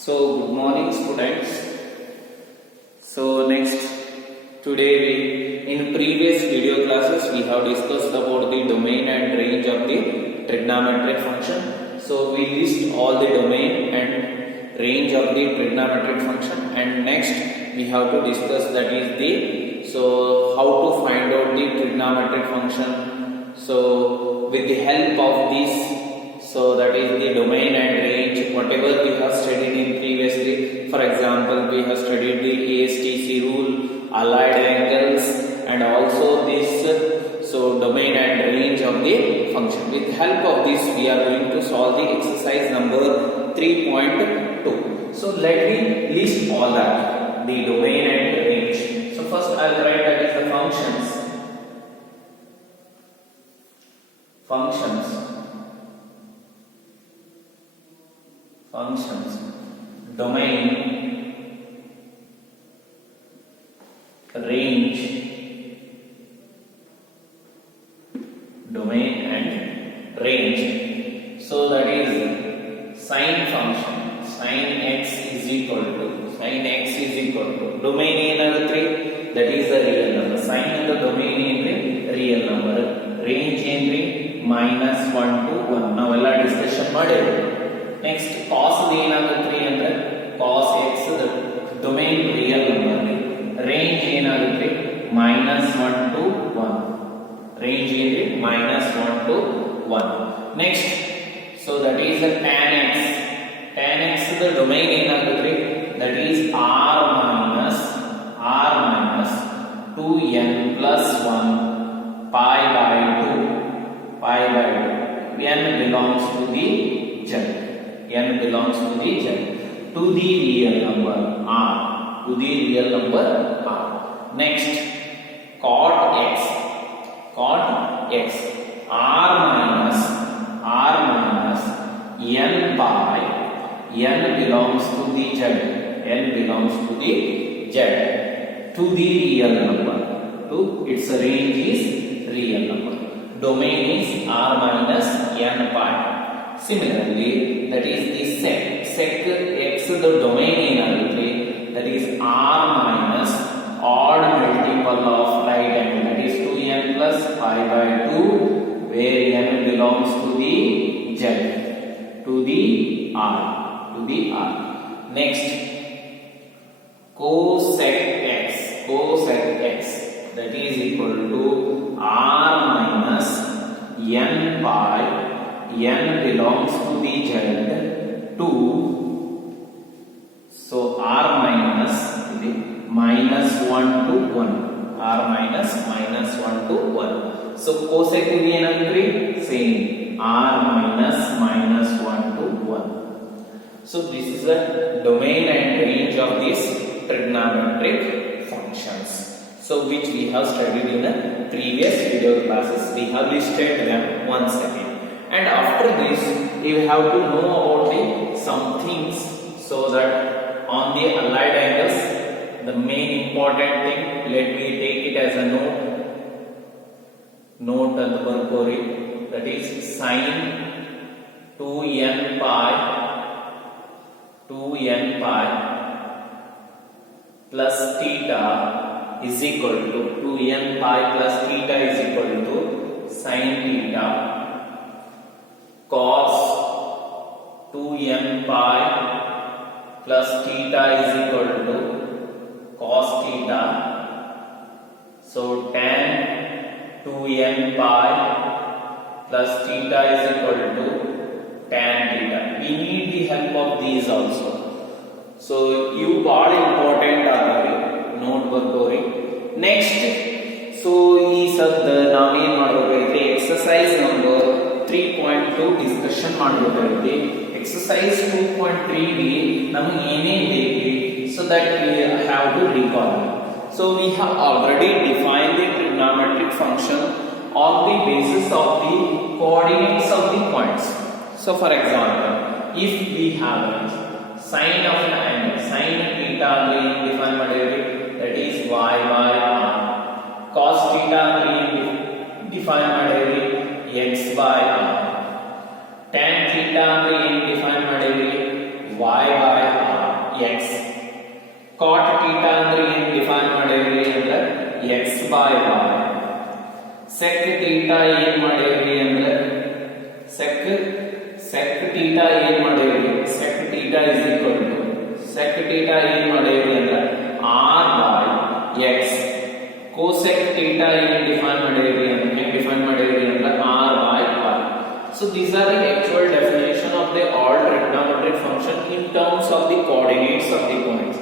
So good morning students. So next today in previous video classes we have discussed about the domain and range of the trigonometric function. So we list all the domain and range of the trigonometric function, and next we have to discuss that is the how to find out the trigonometric function. So with the help of this, that is the domain and range, whatever we have studied in previously. For example, we have studied the ASTC rule, allied angles, and also this domain and range of the function. With help of this, we are going to solve the exercise number 3.2. So let me list all that, the domain and range. So first I will write that is the functions, domain, range, domain and range. So that is sine function, sine x is equal to domain ಏನಾಗುತ್ತೆ, that is the real number. Sine and the domain ಏನ್ರಿ real number, range ಏನ್ರಿ -1 to 1 ನಾವೆಲ್ಲ discussion ಮಾಡಿದ್ವಿ. Next cos ಏನಾಗುತ್ತೆ ಅಂದ್ರೆ cos x domain real number, range ಏನಾಗುತ್ತೆ -1 to 1, range ಏನ್ರಿ -1 to 1. Next that is the tan x the domain ಏನಾಗುತ್ತೆ, that is r minus 2n plus 1 pi by 2, n belongs to the z, to the real number r, Next cot x r minus n pi, n belongs to the z, to the real number, to its range is real number, domain is r minus n pi. Similarly, that is the sec x the domain ಏನಾಗುತ್ತೆ, that is r minus odd multiple of right angle, that is 2n plus pi by 2, where n belongs to the z, to the r. Next cosec x that is equal to r minus n pi, n belongs to the z, to r minus -1 to 1, r minus -1 to 1. So cosec ಇದು ಏನಾಗುತ್ತೆ, same r minus -1 to 1. So this is the domain and range of these trigonometric functions, so which we have studied in the previous video classes. We have listed them once again, and after this we have to know about some things, so that on the allied angles, the main important thing, let me take it as a note at the Barkori, that is sine 2n pi plus theta is equal to 2n pi plus theta is equal to sine theta cos 2n pi plus theta is equal to cos theta. So tan 2n pi plus theta is equal to tan theta. We need the help of these also. So you bad important agari note ಬರ್ಕೋರಿ. Next ಈ ಸದ್ದ ನಾವೇನ್ ಮಾಡಬೇಕಾಗಿದೆ, exercise number 3.2 discussion ಮಾಡಬೇಕಾಗಿದೆ. Exercise 2.3 ಗೆ ನಮಗೆ ಏನೇನ್ ಬೇಕು, so that we have to recall. So we have already defined the trigonometric function on the basis of the coordinates of the points. So for example, if we have sine of an angle, sine theta define ಮಾಡಿದ್ರೆ that is y by r, cos theta define ಮಾಡಿದ್ರೆ x by r, tan theta define ಮಾಡಿದ್ರೆ y by r, x. Cot theta ಅಂದ್ರೆ ಏನು define ಮಾಡಿದ್ರಿ ಅಂದ್ರೆ x by y. sec theta ಏನು ಮಾಡಿದ್ರಿ ಅಂದ್ರೆ sec theta ಏನು ಮಾಡಿದ್ರಿ sec theta is equal to sec theta ಏನು ಮಾಡಿದ್ರಿ ಅಂದ್ರೆ r by x. cosec theta ಏನು ಡಿಫೈನ್ ಮಾಡಿದ್ರಿ ಅಂದ್ರೆ r by y. So these are the actual definition of the all trigonometric function in terms of the coordinates of the points.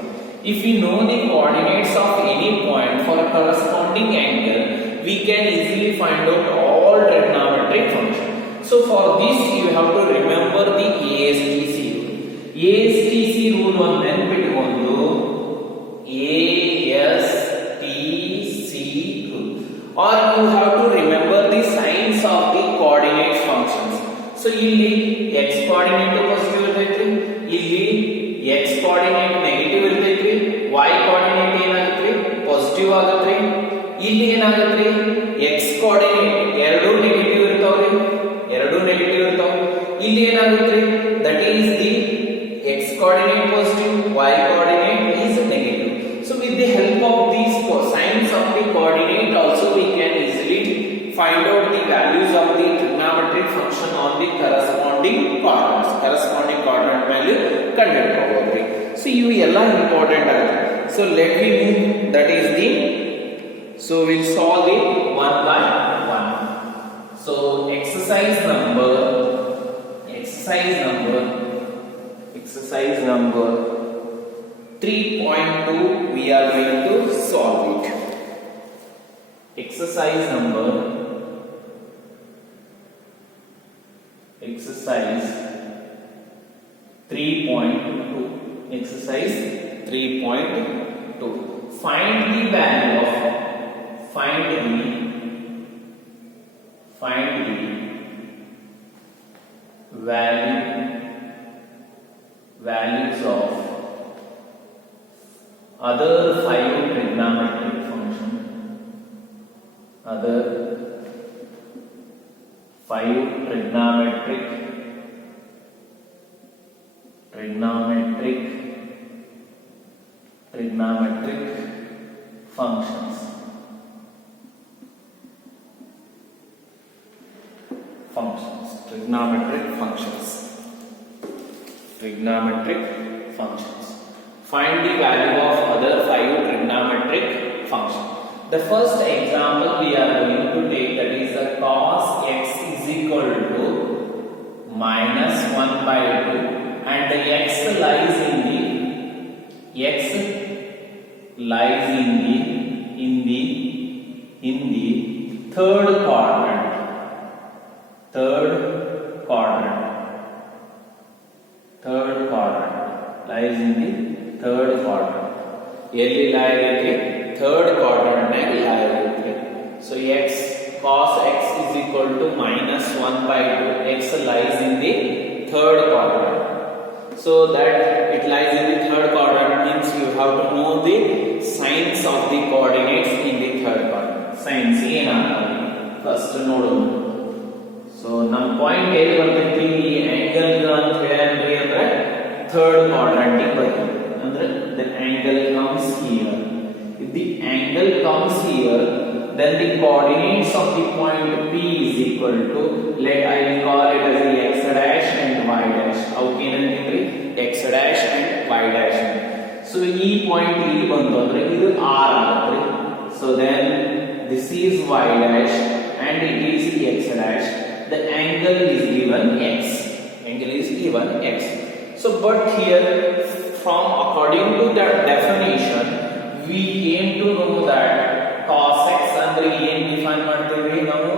If we know the coordinates of any point for a corresponding angle, we can easily find out all trigonometric functions. So for this you have to remember the ASTC rule. ASTC rule one ನೆನಪಿಟ್ಟುಕೊಂಡು ASTC rule, or you have to remember the signs of the coordinate functions. So ಇಲ್ಲಿ x coordinate positive ಇರ್ತೈತಿ, ಇಲ್ಲಿ x coordinate negative ಇರ್ತೈತಿ, y coordinate ಏನಾಗುತ್ತೆ positive ಆಗುತ್ತೆ, ಇಲ್ಲಿ ಏನಾಗುತ್ತೆ x coordinate ಎರಡು negative ಇರ್ತಾವ್ರಿ, ಇಲ್ಲಿ ಏನಾಗುತ್ತೆ that is the x coordinate positive, y coordinate is negative. So with the help of these signs of the coordinate also we can easily find out the values of the trigonometric function on the corresponding coordinate value ಕಂಡುಹಿಡಿಯಬಹುದು. So ಇವು ಎಲ್ಲ important ಆಗುತ್ತೆ. So let me move, that is the, so we'll solve it one by one. So exercise number 3.2 we are going to solve it. Exercise 3.2. Exercise 3.2. Find the value of values of other 5 trigonometric functions. Other 5 trigonometric functions. Trigonometric functions. Find the value of other 5 trigonometric functions. The first example we are going to take, that is the cos x is equal to minus 1 by 2, and the x lies in the third quadrant. Lies in the third quadrant. ಎಲ್ಲಿ lie ಆಗುತ್ತೆ? Third quadrant ನಾಗ lie ಆಗುತ್ತೆ. So cos x is equal to minus 1 by 2. X lies in the third quadrant. So that it lies in the third quadrant means you have to know the signs of the coordinates in the third quadrant. Signs ಏನಾಗ್ತವೆ first ನೋಡೋಣ. So ನಮ್ಮ point ಎಲ್ಲಿ ಬರ್ತೈತಿ, ಈ angle ಅಂತ ಹೇಳಿದ್ರಿ ಅಂದ್ರೆ third quadrant ಗೆ ಬರ್ತೈತಿ. ಅಂದ್ರೆ the angle comes here. If the angle comes here, then the coordinates of the point P is equal to, I will call it as the x dash and y dash. How can I think x dash and y dash? So e point ಇಲ್ಲಿ ಬಂತು ಅಂದ್ರೆ ಇದು r ಆಗುತ್ತೆ. So then this is y dash and it is x dash. The angle is given x. So but here, from according to that definition, we came to know that cos x ಅಂದ್ರೆ ಏನು define ಮಾಡ್ತೀವಿ ನಾವು,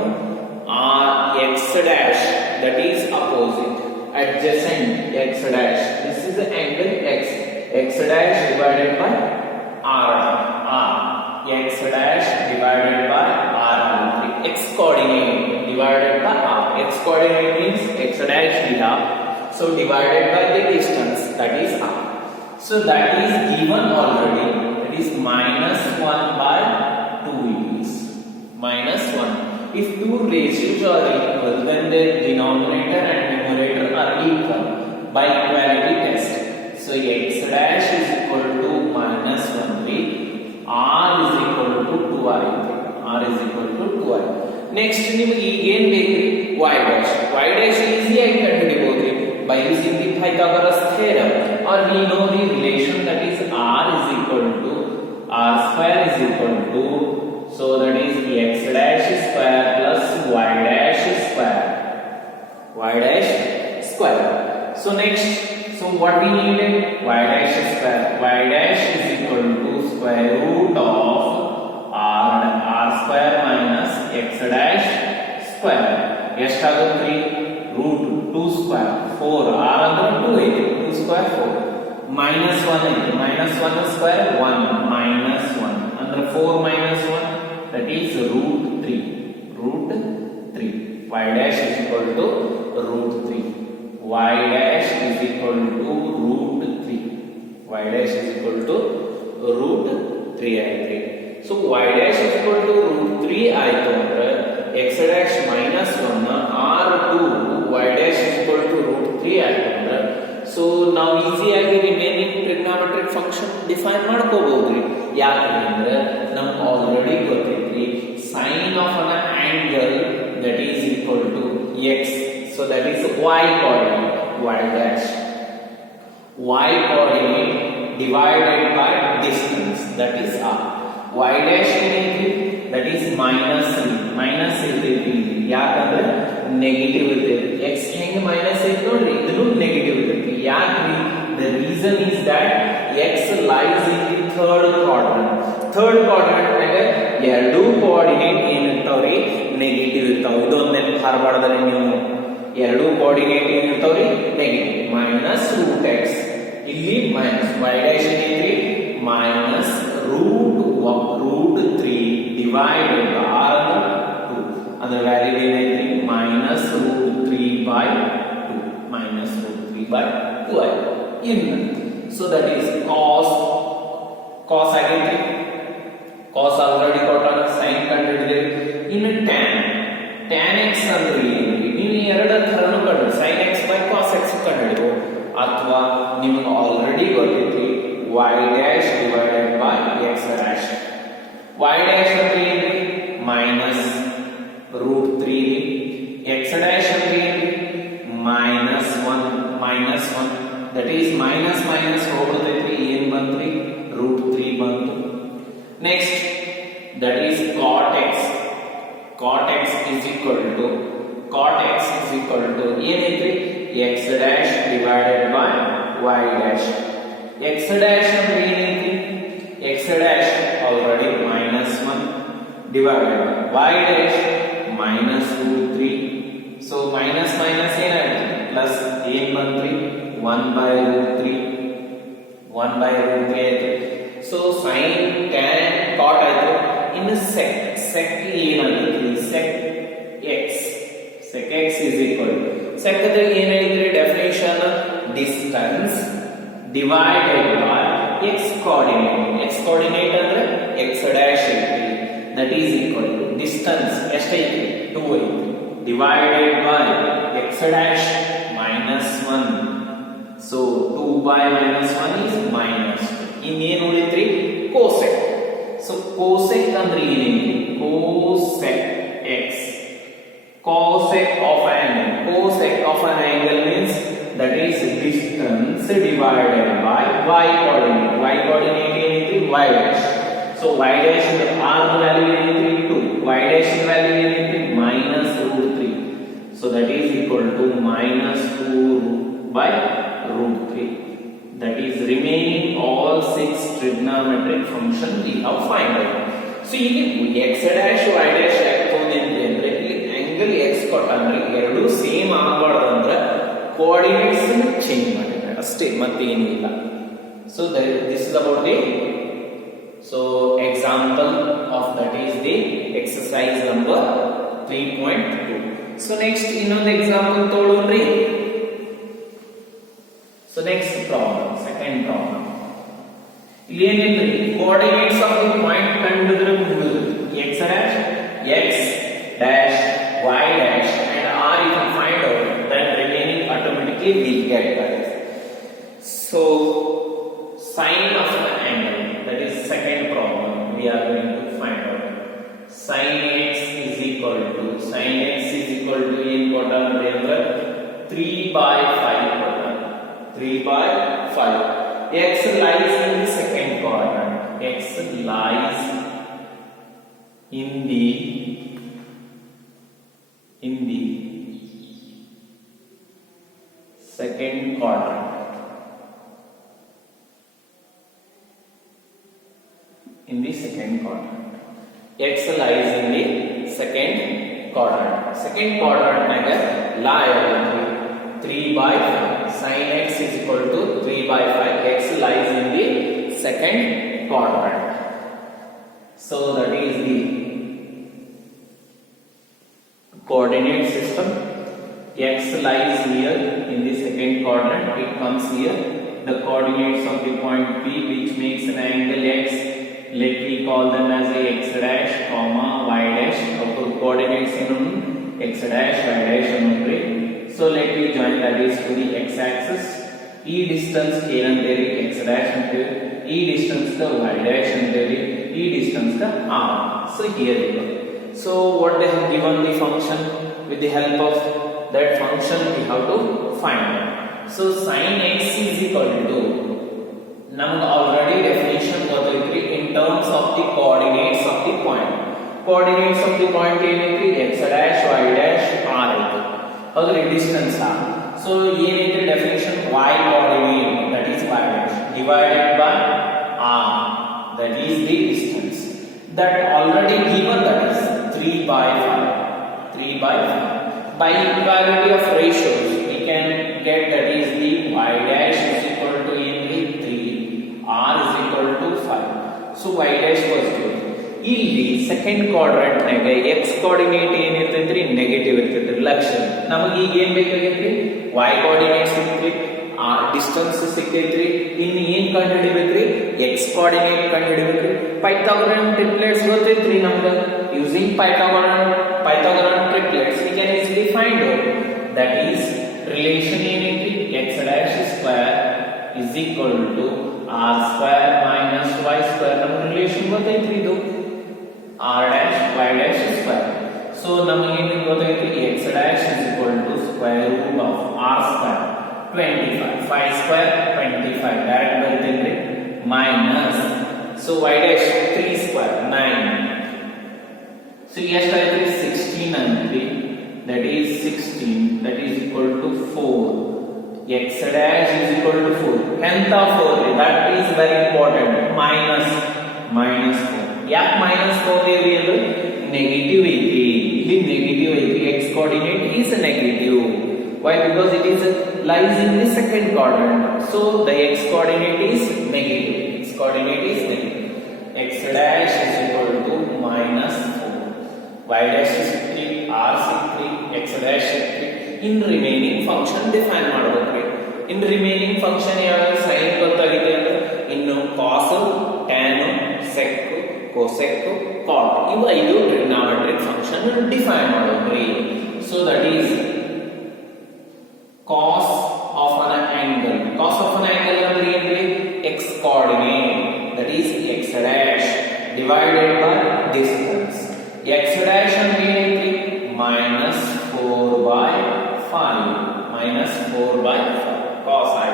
x dash, that is opposite, adjacent x dash. This is the angle x dash divided by r. X dash divided by r. X coordinate divided by r. X coordinate means x dash here. So divided by the distance, that is r. So that is given already. It is minus 1 by 2 is minus 1. If two ratios are equal, then their denominator and numerator are equal by equality test. So x dash 2i. R is equal to 2i. Next ನಿಮಗೆ ಈಗ ಏನು ಬೇಕ್ರಿ y dash. Y dash easy ಆಗಿ ಕಂಡುಹಿಡಿಯಬಹುದ್ರಿ by using the Pythagoras theorem, or we know the relation that is r is equal to r square is equal to, so that is x dash square plus y dash square. Y dash square. So next, so what we needed? Y dash square. Y dash is equal to square root of r square minus x dash square. ಎಷ್ಟಾಗುತ್ತೆ? root 2 square 4. r ಅಂದ್ರೆ 2 ಐತಿ, 2 square 4 minus 1 ಐತಿ, minus 1 square 1 minus 1 ಅಂದ್ರೆ 4 minus 1, that is root 3. root 3. Y dash is equal to root 3. Y dash is equal to root 3. Y dash is equal to root 3 ಆಯ್ತು. So y dash is equal to root 3 ಆಯ್ತು ಅಂದ್ರೆ x dash minus 1 r2 y dash is equal to root 3 ಆಯ್ತು ಅಂದ್ರೆ, so ನಾವು ಈಸಿಯಾಗಿ remaining trigonometric function define ಮಾಡ್ಕೋಬಹುದ್ರಿ. ಯಾಕಂದ್ರೆ ಅಂದ್ರೆ ನಮ್ಗೆ already ಗೊತ್ತೈತ್ರಿ sin of an angle that is equal to x, so that is y coordinate. Y dash y coordinate divided by distance, that is r. Y dash ಏನೈತಿ? that is minus 3. minus ಇರ್ತೈತಿ ಯಾಕಂದ್ರೆ negative ಇರ್ತೈತಿ. x ಹೆಂಗೆ minus ಐತಿ ನೋಡ್ರಿ, ಇದನ್ನು negative ಇರ್ತೈತಿ. ಯಾಕ್ರಿ? the reason is that x lies in the third quadrant. third quadrant ನಾಗ ಎರಡು ಕೋಆರ್ಡಿನೇಟ್ ಏನಿರ್ತಾವ್ರಿ ನೆಗೆಟಿವ್ ಇರ್ತಾವ. ಇದೊಂದೇ ಹರಬಾರ್ದ್ರಿ ನೀವು, ಎರಡು ಕೋಆರ್ಡಿನೇಟ್ ಏನಿರ್ತಾವ್ರಿ ನೆಗೆಟಿವ್. ಮೈನಸ್ ರೂಟ್ x, ಇಲ್ಲಿ ಮೈನಸ್ y dash ಏನೈತ್ರಿ minus root 3 divided by r 2. ಅದರ ವ್ಯಾಲ್ಯೂ ಏನೈತ್ರಿ minus root 3 by 2. Minus root 3 by 2i in, so that is cos ಆಗೈತ್ರಿ. cos ಆಲ್ರೆಡಿ ಕೊಟ್ಟಾಗ sin ಕಂಡುಹಿಡಿದ್ರಿ. ಇನ್ನು tan x ಅಂದ್ರೆ ಏನ್ರಿ? ನೀವು ಎರಡು ಥರನೂ ಕಂಡು sin x by cos x ಕಂಡುಹಿಡಿಬಹುದು, ಅಥವಾ ನಿಮಗೆ ಆಲ್ರೆಡಿ ಗೊತ್ತೈತಿ y dash divided by x dash. y dash ಅಂದ್ರೆ ಏನ್ರಿ ಮೈನಸ್ ರೂಟ್ 3 ರೀ. x dash ಅಂದ್ರೆ ಏನ್ರಿ minus 1 that is minus minus ಹೋಗ್ಬಿಡ್ತೈತ್ರಿ. ಏನ್ ಬಂತ್ರಿ ರೂಟ್ 3 ಬಂತು. Next that is cot x. cot x is equal to ಏನೈತ್ರಿ x dash divided by y dash. x dash ಅಂದ್ರೆ ಏನೈತಿ? x dash already minus 1 divided by y dash minus root 3. so minus minus ಏನಾಯ್ತು plus ಏನ್ ಬಂತ್ರಿ 1 by root 3 ಆಯ್ತು. so sin tan cot ಆಯ್ತು. ಇನ್ನು sec ಏನಾಗುತ್ತೆ sec x is equal to sec ಅಂದ್ರೆ ಏನ್ ಹೇಳಿದ್ರಿ definition distance divided by x coordinate ಅಂದ್ರೆ x dash ಐತಿ, that is equal to distance ಎಷ್ಟೈತಿ 2 ಐತಿ divided by x dash minus 1. so 2 by minus 1 is minus 2. ಇನ್ನೇನು ಉಳಿತ್ರಿ cosec. so cosec ಅಂದ್ರೆ ಏನೈತಿ cosec of an angle means that is distance divided by y coordinate ಏನೈತಿ y dash. so y dash r value ಏನೈತಿ 2, y dash value ಏನೈತಿ minus root 3. so that is equal to minus 2 by root 3. that is remaining all 6 trigonometric function we have find out. so ಇಲ್ಲಿ x dash y dash ಯಾಕೆ ಅಂದ್ರೆ ಇಲ್ಲಿ angle x ಕೊಟ್ಟಂದ್ರೆ ಎರಡು same ಆಗಬಾರ್ದು ಅಂದ್ರೆ coordinates change ಮಾಡಿದ್ರೆ ಅಷ್ಟೇ, ಮತ್ತೇನಿಲ್ಲ. so this is about the example of that is the exercise number 3.2. so next ಇನ್ನೊಂದು ಎಕ್ಸಾಂಪಲ್ ತಗೊಳ್ಳೋಣ್ರಿ. so next problem, second problem. ಇಲ್ಲಿ ಏನಿಲ್ಲ ಕೋಆರ್ಡಿನೇಟ್ಸ್ ಆಫ್ ದಿ ಪಾಯಿಂಟ್ ಕಂಡುಹಿಡಿದ್ರೆ ಮುಗಿದು x dash y dash and r if you find out, then remaining automatically will get that. so sine of an angle, that is second problem we are going to find out. by 5. X lies in the second quadrant. X lies in the second quadrant. In the second quadrant. X lies in the second quadrant. Second quadrant naga lie 3 by 5. Sin x is equal to 3 by 5. X lies in the second quadrant. So that is the coordinate system. X lies here in the second quadrant. It comes here. The coordinates of the point P, which makes an angle X. Let me call them as a x dash, comma y dash. Our coordinates x dash, y dash annundre. So let me join that is to the x axis. E distance ಏನಂತೇಳಿ x dash ಅಂತೇಳಿ, e distance the y dash ಅಂತೇಳಿ, e distance the r. So here you go. So what they have given the function, with the help of that function we have to find it. So sin x is equal to, ನಮಗೆ already definition ಗೊತ್ತೈತ್ರಿ in terms of the coordinates of the point. Coordinates of the point ಏನೈತ್ರಿ x dash, y dash, r ಐತಿ. ಹೌದ್ರಿ distance. So ಏನೈತ್ರಿ definition, y coordinate, that is y dash, divided by r, that is the distance. That already given, that is 3 by 5. 3 by 5. By equality of ratios we can get that is the y dash is equal to 3, r is equal to 5. So y dash was given. ಇಲ್ಲಿ second quadrant ನಾಗ x coordinate ಏನಿರ್ತೈತ್ರಿ negative ಇರ್ತೈತ್ರಿ. ಲಕ್ಷಣ ನಮಗೆ ಈಗ ಏನ್ ಬೇಕಾಗೈತ್ರಿ, y coordinate ಸಿಕ್ತ್ರಿ, r distance ಸಿಕ್ಕೈತ್ರಿ. ಇನ್ನು ಏನ್ ಕಂಡು ಹಿಡಿಬೇಕ್ರಿ, x ಕೋಆರ್ಡಿನೇಟ್ ಕಂಡು ಹಿಡಿಬೇಕ್ರಿ. ಪೈಥಾಗೋರನ್ ಟ್ರಿಪ್ಲೆಟ್ಸ್ ಗೊತ್ತೈತ್ರಿ ನಮ್ಗೆ. Using Pythagorean triplets we can easily find out. That is relation ಏನೈತಿ, x dash square is equal to r square minus y square. ನಮ್ಮ ರಿಲೇಷನ್ ಗೊತ್ತೈತ್ರಿ ಇದು, r dash y dash square. So ನಮಗೆ ಏನು ಗೊತ್ತೈತಿ, x dash is equal to square root of r square 25. 5 square 25 direct ಬರ್ತೈತ್ರಿ, minus so y dash 3 square 9. So ಎಷ್ಟಾಯ್ತು, 16 ಅಂತ್ರಿ, that is 16, that is equal to 4. X dash is equal to 4. Nth of 4, that is very important. Minus 4. ಯಾಕೆ minus 4 ಇದೆ ಅಂದ್ರೆ negative ಐತಿ. ಇಲ್ಲಿ negative ಐತಿ, x coordinate is negative. Why? Because it is lies in the second quadrant. So the x coordinate is negative. X coordinate is negative. X dash is equal to minus 4. Y dash is 3, r is 3, x dash is 3. In remaining function define ಮಾಡಬೇಕ್ರಿ. In remaining function ಯಾವ sin ಗೊತ್ತಾಗಿದೆ ಅಂದ್ರೆ ಇನ್ನು cos, tan, sec, cosec, cot ಇವು 5 trigonometric function define ಮಾಡಬೇಕ್ರಿ. So that is cos of an angle. Cos of an angle ಅಂದ್ರೆ ಏನ್ರಿ, x coordinate, that is x dash divided by distance. X dash ಅಂದ್ರೆ ಏನೈತಿ, minus 4 by 5. Minus 4 by 5 cos I.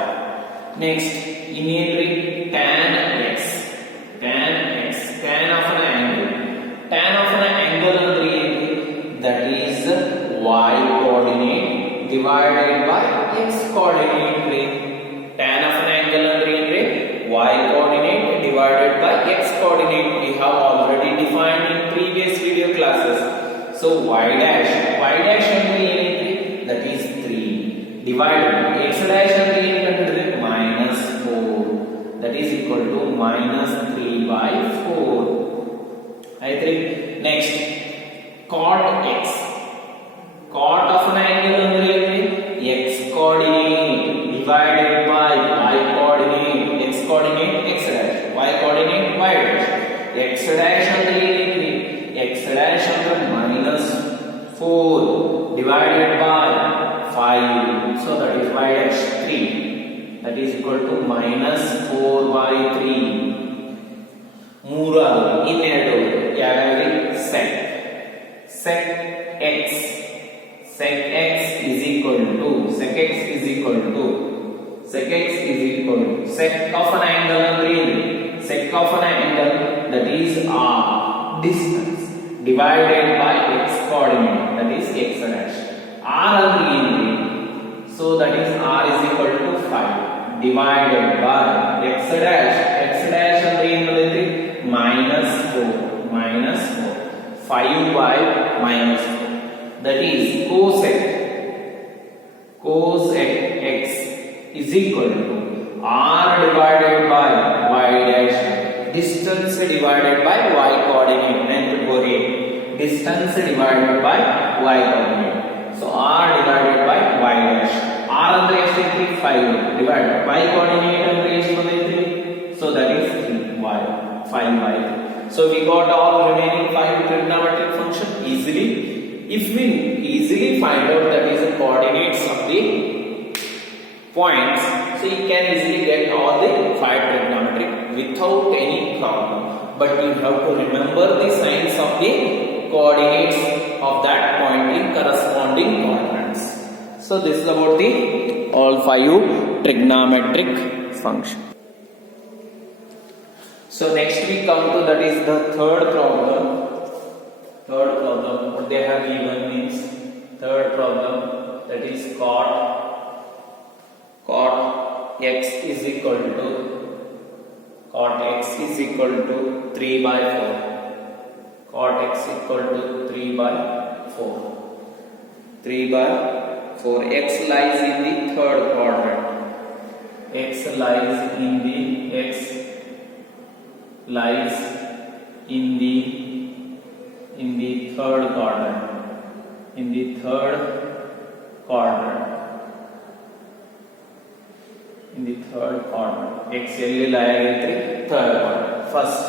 Next ಇನ್ನೇನ್ರಿ, tan x. Tan x, tan of an angle. Tan of an angle ಅಂದ್ರೆ ಏನೈತಿ, that is y coordinate divided by x coordinate. Tan of an angle ಅಂದ್ರೆ ಏನ್ರಿ, y coordinate divided by x coordinate. We have already defined in previous video classes. So y dash ಅಂದ್ರೆ ಏನೈತಿ, that is 3 divided x dash ಅಂದ್ರೆ ಏನು ಕಂಡುಹಿಡಿದ್ರೆ minus 4, that is equal to minus 3 by 4. ಆಯ್ತ್ರಿ. Next cot x. Cot of an angle ಅಂದ್ರೆ ಏನ್ರಿ, x coordinate divided by y coordinate. X coordinate x dash, y coordinate y dash. X dash ಅಂದ್ರೆ ಏನೈತಿ, x dash ಅಂದ್ರೆ minus 4 divided by 5. So that is y dash 3. That is equal to minus 4 by 3. ಮೂರದು ಇನ್ನೆರಡು ಯಾವ್ಯಾವ್ರಿ, sec x. Sec x is equal to sec x is equal to sec of an angle ಅಂದ್ರೆ ಏನು sec of an angle that is r distance divided by x coordinate that is x dash r ಅಂದ್ರೆ ಏನು so that is r is equal to 5 divided by x dash ಅಂದ್ರೆ ಏನು ಬರುತ್ತೆ minus 4 5 by minus 4 that is cosec x is equal to r divided by y dash distance divided by y coordinate ನೆನಪಿಟ್ಕೋರಿ distance divided by y coordinate so r divided by y dash r ಅಂದ್ರೆ ಎಷ್ಟು ಐತಿ 5 divided by y coordinate ಅಂದ್ರೆ ಎಷ್ಟು ಬಂದೈತಿ so that is 3y 5y so we got all remaining 5 trigonometric function easily if we easily find out that is the coordinates of the points so you can easily get all the 5 trigonometric without any problem but you have to remember the signs of the coordinates of that point in corresponding quadrants so this is about the all 5 trigonometric function so next we come to that is the third problem what they have given means third problem that is cot x is equal to 3 by 4 cot x equal to 3 by 4 x lies in the third quadrant x lies in the third quadrant x ಎಲ್ಲಿ ಲೈ ಆಗೈತ್ರಿ third quadrant first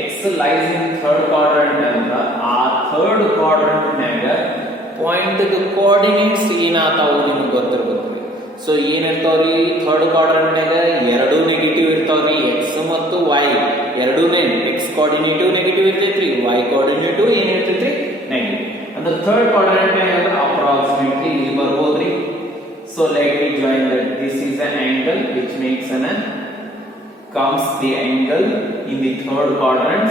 x lies in third quadrant ಅಂತ ಆ third quadrant ನಾಗ point the coordinates ಏನಾತಾವು ನಿಮಗೆ ಗೊತ್ತಿರಬೇಕು so ಏನಿರ್ತಾವ್ರಿ third quadrant ನಾಗ ಎರಡು ನೆಗೆಟಿವ್ ಇರ್ತಾವ್ರಿ x ಮತ್ತು y ಎರಡೂನೇ x ಕೋಆರ್ಡಿನೇಟಿವ್ ನೆಗೆಟಿವ್ ಇರ್ತೈತ್ರಿ y ಕೋಆರ್ಡಿನೇಟಿವ್ ಏನಿರ್ತೈತ್ರಿ ನೆಗೆಟಿವ್ ಅಂದ್ರೆ ಥರ್ಡ್ ಕ್ವಾಡ್ರಂಟ್ ನಾಗ ಅಪ್ರಾಕ್ಸಿಮೇಟ್ಲಿ ಇಲ್ಲಿ ಬರ್ಬೋದ್ರಿ so let me join that this is an angle which makes comes the angle in the third quadrant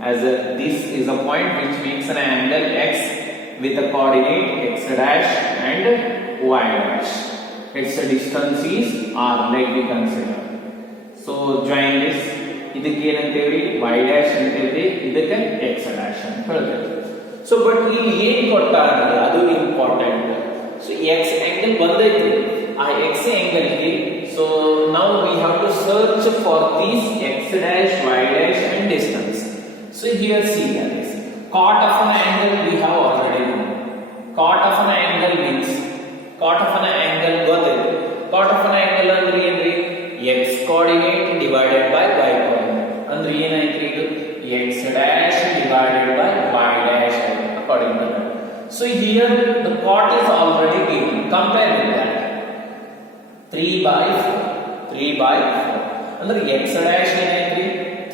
as this is a point which makes an angle x with the coordinate x dash and y dash its distance is r like we consider so join this ಇದಕ್ಕೆ ಏನಂತೇವಿ y dash ಅಂತೇವಿ ಇದಕ್ಕೆ x dash ಅಂತ ಹೇಳ್ತೇವೆ so but ಇಲ್ಲಿ ಏನು ಕೊಟ್ಟಾರೆ ಅದು important so x angle ಬಂದೈತಿ ಆ x angle ಗೆ so now we have to search for these x dash y dash and distance so here see that is cot of an angle we have already known cot of an angle means cot of an angle ಗೊತ್ತಿದೆ cot of an angle ಅಂದ್ರೆ ಏನ್ರಿ x coordinate divided by y coordinate ಅಂದ್ರೆ ಏನಾಯ್ತು ಇದು x dash divided by y dash according to that so here the cot is already given compare with that 3 by 4 ಅಂದ್ರೆ x dash ಏನಾಯ್ತು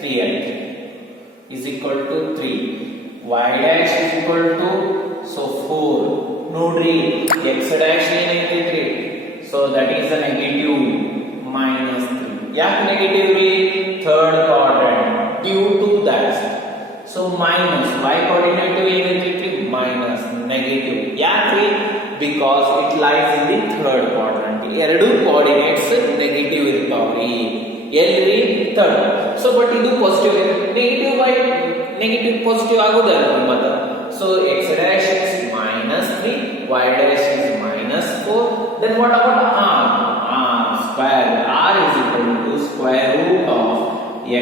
3 ಆಯ್ತು is equal to 3 y dash is equal to so 4 ನೋಡ್ರಿ x dash ಏನಾಯ್ತು 3 so that is a negative minus 3 ಯಾಕೆ negative ರೀ third quadrant due to that so minus y coordinate ಏನೈತಿ minus negative ಯಾಕೆ because it lies in the third quadrant ಎರಡು coordinates negative ಇರ್ತಾವ್ರಿ ಎಲ್ಲಿ third so but ಇದು positive negative by negative positive ಆಗೋದಲ್ಲ ಮತ್ತೆ so x dash is minus 3 y dash is minus 4 then what about r square r is equal to square root of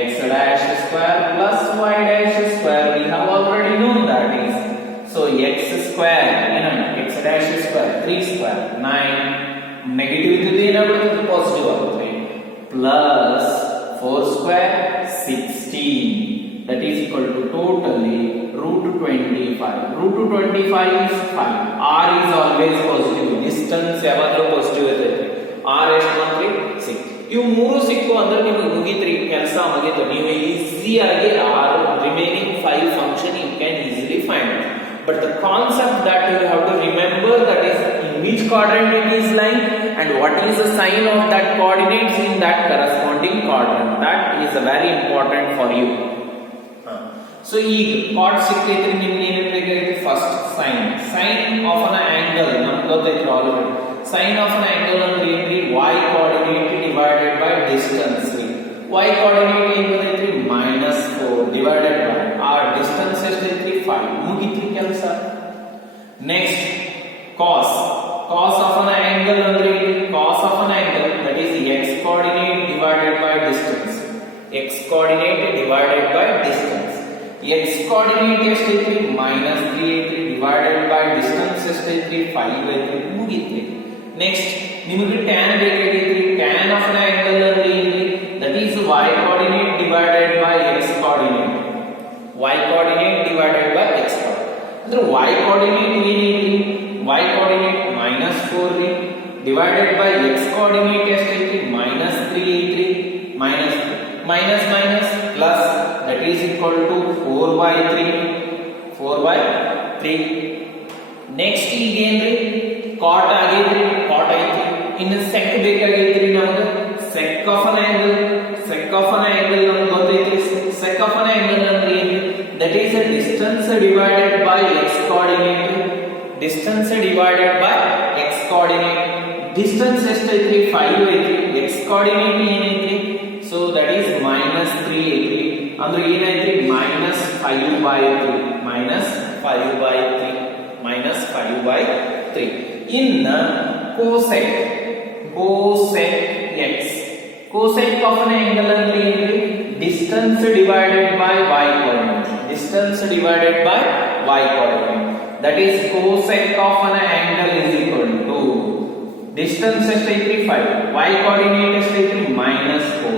x dash square plus y dash square we have already known that is so x square x dash square 3 square 9 negative ಇದ್ದಿದ್ದು ಏನಾಗುತ್ತೆ positive ಆಗುತ್ತೆ plus 4 square 16 that is equal to totally root 25 is 5 r is always positive distance ಯಾವಾಗಲೂ positive ಇರುತ್ತೆ r ಎಷ್ಟು ಬಂತ್ರಿ 6 ಇವು ಮೂರು ಸಿಕ್ಕು ಅಂದ್ರೆ ನಿಮಗೆ ಮುಗಿತ್ರಿ ಕೆಲಸ ಮುಗಿತು ನೀವು ಈಜಿ ಆಗಿ r remaining 5 function you can easily find but the concept that you have to remember that is in in which quadrant it is lying and what is the sign of that coordinates in that corresponding quadrant. That is very important for you. So ಈಗ cot ಸಿಕ್ಕೈತ್ರಿ ನಿಮಗೆ ಏನೇನು ಬೇಕಾಗಿತ್ತು first sine of an angle ನಮಗೆ ಗೊತ್ತೈತ್ರಿ already sine of an angle ಅಂದ್ರೆ ಏನ್ರಿ y coordinate divided by distance ರೀ y coordinate ಏನು ಬಂದೈತ್ರಿ -4 divided by r distance ಎಷ್ಟೈತ್ರಿ 5 ಮುಗಿತ್ರಿ ಕೆಲಸ. Next cos of an angle ಅಂದ್ರೆ cos of an angle that is x coordinate divided by distance x coordinate divided by distance x coordinate ಎಷ್ಟೈತ್ರಿ -3 ಐತ್ರಿ divided by distance ಎಷ್ಟೈತ್ರಿ 5 ಐತ್ರಿ ಮುಗಿತ್ರಿ. Next ನಿಮಗೆ tan ಬೇಕಾಗೈತ್ರಿ tan of an angle ಅಂದ್ರೆ ಏನ್ರಿ that is y coordinate divided by x coordinate y coordinate divided by x coordinate ಅಂದ್ರೆ y coordinate ಏನೈತ್ರಿ y coordinate -4 ರೀ divided by x coordinate ಎಷ್ಟೈತ್ರಿ -3 ಐತ್ರಿ minus plus that is equal to 4 by 3. next ಈಗ ಏನ್ರಿ cot ಆಗೈತ್ರಿ cot ಐತ್ರಿ ಇನ್ನು sec ಬೇಕಾಗೈತ್ರಿ ನಮಗೆ sec of an angle ನಮಗೆ ಗೊತ್ತೈತ್ರಿ sec of an angle ಅಂದ್ರೆ ಏನು that is a distance divided by x coordinate distance ಎಷ್ಟೈತ್ರಿ 5 ಐತ್ರಿ x coordinate ಏನೈತ್ರಿ so that is -3 ಐತ್ರಿ ಅಂದ್ರೆ ಏನೈತ್ರಿ -5 by 3 ಇನ್ನ cosec of an angle ಅಂದ್ರೆ ಏನ್ರಿ distance divided by y coordinate that is cosec of an angle is equal to distance ಎಷ್ಟೈತ್ರಿ 5 y coordinate ಎಷ್ಟೈತ್ರಿ -4.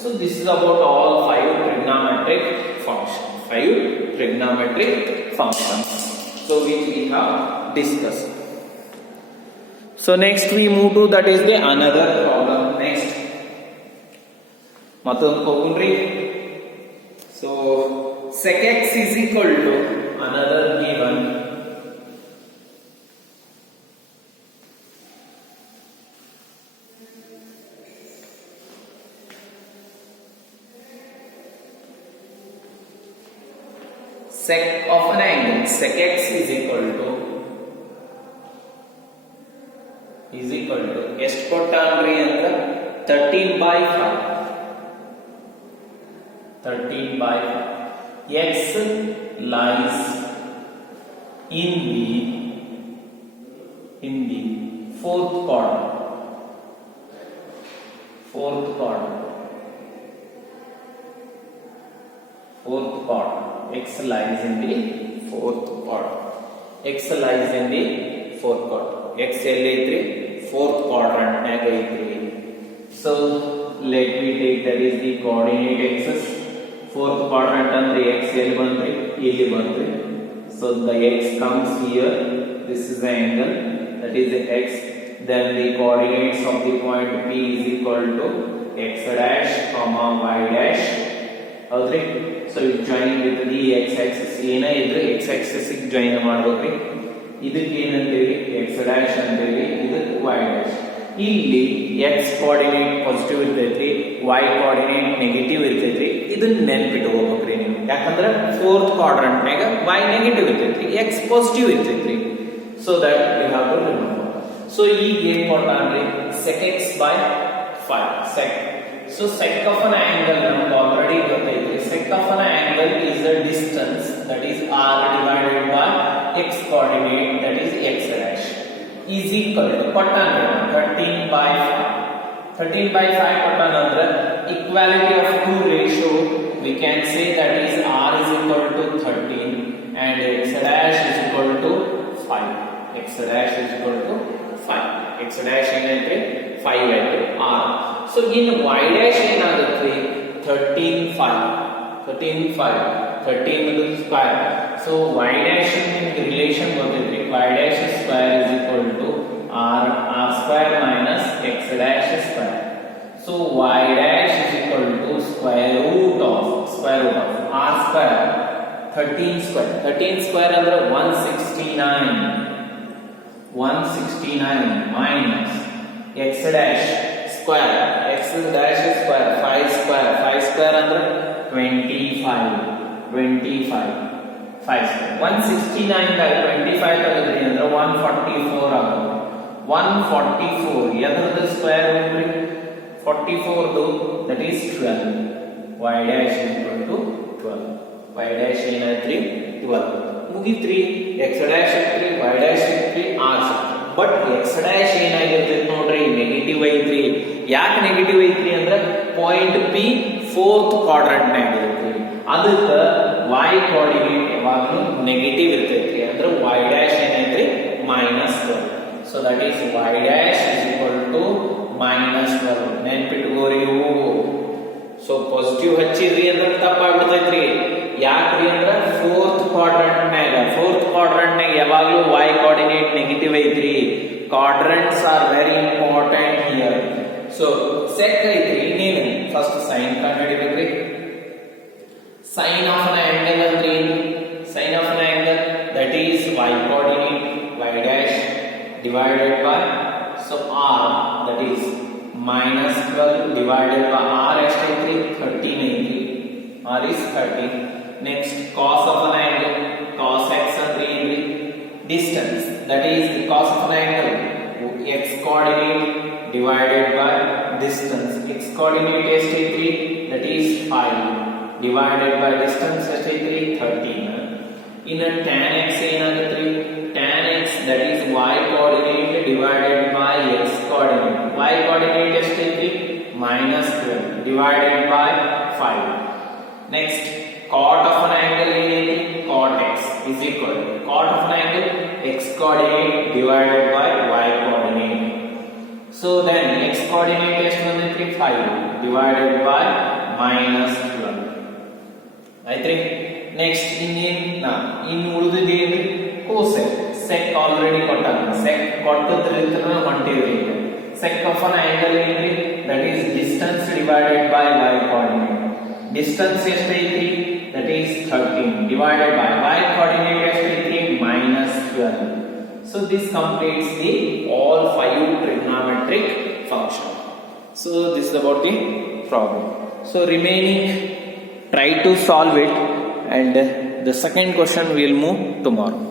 so this is about all 5 trigonometric functions so which we have discussed. so next we move to that is the another problem. next ಮತ್ತೊಂದು ಹೋಗ್ರಿ. so sec x is equal to another given sec of an angle sec x is equal to ಎಷ್ಟು ಕೊಟ್ಟಾನ್ರಿ ಅಂದ್ರೆ 13/5 x lies in the fourth quadrant x lies in the fourth quadrant x ಎಲ್ಲಿ ಐತ್ರಿ fourth quadrant ನಾಗ ಐತ್ರಿ. so let me take that is the coordinate axis fourth quadrant ಅಂದ್ರೆ x ಎಲ್ಲಿ ಬಂತ್ರಿ ಇಲ್ಲಿ ಬಂತ್ರಿ. so the x comes here, this is the angle that is the x, then the coordinates of the point P is equal to x dash comma y dash. ಹೌದ್ರಿ. so it join with the x axis ಏನೇ ಇದ್ರೆ x axis ಗೆ join ಮಾಡಬೇಕ್ರಿ. ಇದಕ್ಕೆ ಏನಂತೀವಿ x dash ಅಂತೀವಿ, ಇದಕ್ಕೆ y dash. ಇಲ್ಲಿ x ಕೋಆರ್ಡಿನೇಟ್ ಪಾಸಿಟಿವ್ ಇರ್ತೈತ್ರಿ, y ಕೋಆರ್ಡಿನೇಟ್ ನೆಗೆಟಿವ್ ಇರ್ತೈತ್ರಿ. ಇದನ್ನ ನೆನಪಿಟ್ಕೋಬೇಕ್ರಿ ನೀವು, ಯಾಕಂದ್ರೆ ಫೋರ್ತ್ ಕ್ವಾಡ್ರಂಟ್ ನಾಗ y ನೆಗೆಟಿವ್ ಇರ್ತೈತ್ರಿ, x ಪಾಸಿಟಿವ್ ಇರ್ತೈತ್ರಿ. so that we have to remember. so ಈಗ ಏನ್ ಕೊಟ್ಟಾನ್ರಿ sec x by 5 sec. so sec of an angle ನಮಗೆ already ಗೊತ್ತೈತ್ರಿ. sec of an angle is the distance that is r divided by x coordinate that is x dash is equal to ಕೊಟ್ಟಾನ್ರಿ 13/5 ಕೊಟ್ಟಾನಂದ್ರೆ equality of two ratio we can say that is r is equal to 13 and x dash is equal to 5. x dash is equal to 5. x dash ಏನೈತ್ರಿ 5 ಐತ್ರಿ r. so in y dash ಏನಾಗುತ್ತೆ 13 square. so y dash ನಿಮಗೆ relation ಗೊತ್ತೈತ್ರಿ, y dash square is equal to r square minus x dash square. so y dash is equal to square root of r square 13 square ಅಂದ್ರೆ 169 169 minus x dash square, x dash square 5 square, 5 square ಅಂದ್ರೆ 25 5 square 169 ದಾಗ 25 ತೆಗೆದ್ರಿ ಅಂದ್ರೆ 144 ಆಗುತ್ತೆ. 144 ಎದರದ square root ರೀ 44 ದು that is 12. y dash equal to 12. y dash ಏನಾಯ್ತ್ರಿ 12 ಮುಗಿತ್ರಿ. x dash ಇತ್ರಿ, y dash ಇತ್ರಿ, r ಸಿಕ್ತು. ಬಟ್ x dash ಏನಾಗಿರ್ತೈತಿ ನೋಡ್ರಿ ನೆಗೆಟಿವ್ ಐತ್ರಿ. ಯಾಕೆ ನೆಗೆಟಿವ್ ಐತ್ರಿ ಅಂದ್ರೆ ಪಾಯಿಂಟ್ P ಫೋರ್ತ್ ಕ್ವಾಡ್ರಂಟ್ ನಾಗ ಐತ್ರಿ. ಅದಕ್ಕ y ಕೋಆರ್ಡಿನೇಟ್ ಯಾವಾಗಲೂ ನೆಗೆಟಿವ್ ಇರ್ತೈತ್ರಿ. ಅಂದ್ರೆ y dash ಏನೈತ್ರಿ -12. So that is y dash is equal to -12. ನೆನ್ಪಿಟ್ಕೋರಿ ಇವು. ಸೊ ಪಾಸಿಟಿವ್ ಹಚ್ಚಿದ್ರಿ ಅಂದ್ರೆ ತಪ್ಪಾಗ್ಬಿಡ್ತೈತ್ರಿ. ಯಾಕ್ರಿ ಅಂದ್ರೆ ಫೋರ್ತ್ ಕ್ವಾಡ್ರಂಟ್ ನಾಗ ಯಾವಾಗಲೂ y ಕೋಆರ್ಡಿನೇಟ್ ನೆಗೆಟಿವ್ ಐತ್ರಿ. Quadrants are very important here. So sec ಐತ್ರಿ. ಇನ್ನೇನು ಫಸ್ಟ್ ಸೈನ್ ಕಂಡುಹಿಡಿಬೇಕ್ರಿ. ಸೈನ್ ಆಫ್ ಅನ್ ಆಂಗಲ್ ಅಂದ್ರೆ ಏನು? Sine of an angle that is y coordinate y dash divided by so r that is -12 divided by r ಎಷ್ಟೈತ್ರಿ 13 ಐತ್ರಿ. r is 13. next cos of an angle, cos x ಅಂದ್ರೆ ಏನ್ರಿ distance that is the cos of an angle x coordinate divided by distance. x coordinate ಎಷ್ಟೈತ್ರಿ that is 5 divided by distance ಎಷ್ಟೈತ್ರಿ 13. in a tan x ಏನಾಗುತ್ತ್ರಿ tan x that is y coordinate divided by x coordinate. y coordinate ಎಷ್ಟೈತ್ರಿ -12 divided by 5. next cot of an angle ಏನೈತಿ cot x is equal to cot of an angle x coordinate divided by y coordinate. so then x coordinate ಎಷ್ಟು ಬಂದೈತ್ರಿ 5 divided by -12 ಆಯ್ತ್ರಿ. Next ಇನ್ನು ಉಳಿದಿದ್ದೇನ್ರಿ cosec. sec already ಕೊಟ್ಟಾನ. sec ಕೊಟ್ಟದ್ರಿಂದ ಹೊಂಟಿವ್ರಿ. sec of an angle ಏನ್ರಿ that is distance divided by y coordinate. distance ಎಷ್ಟೈತಿ that is 13 divided by y coordinate ಎಷ್ಟೈತಿ -12. so this completes the all 5 trigonometric function. so this is about the problem. so remaining try to solve it and the second question we will move tomorrow.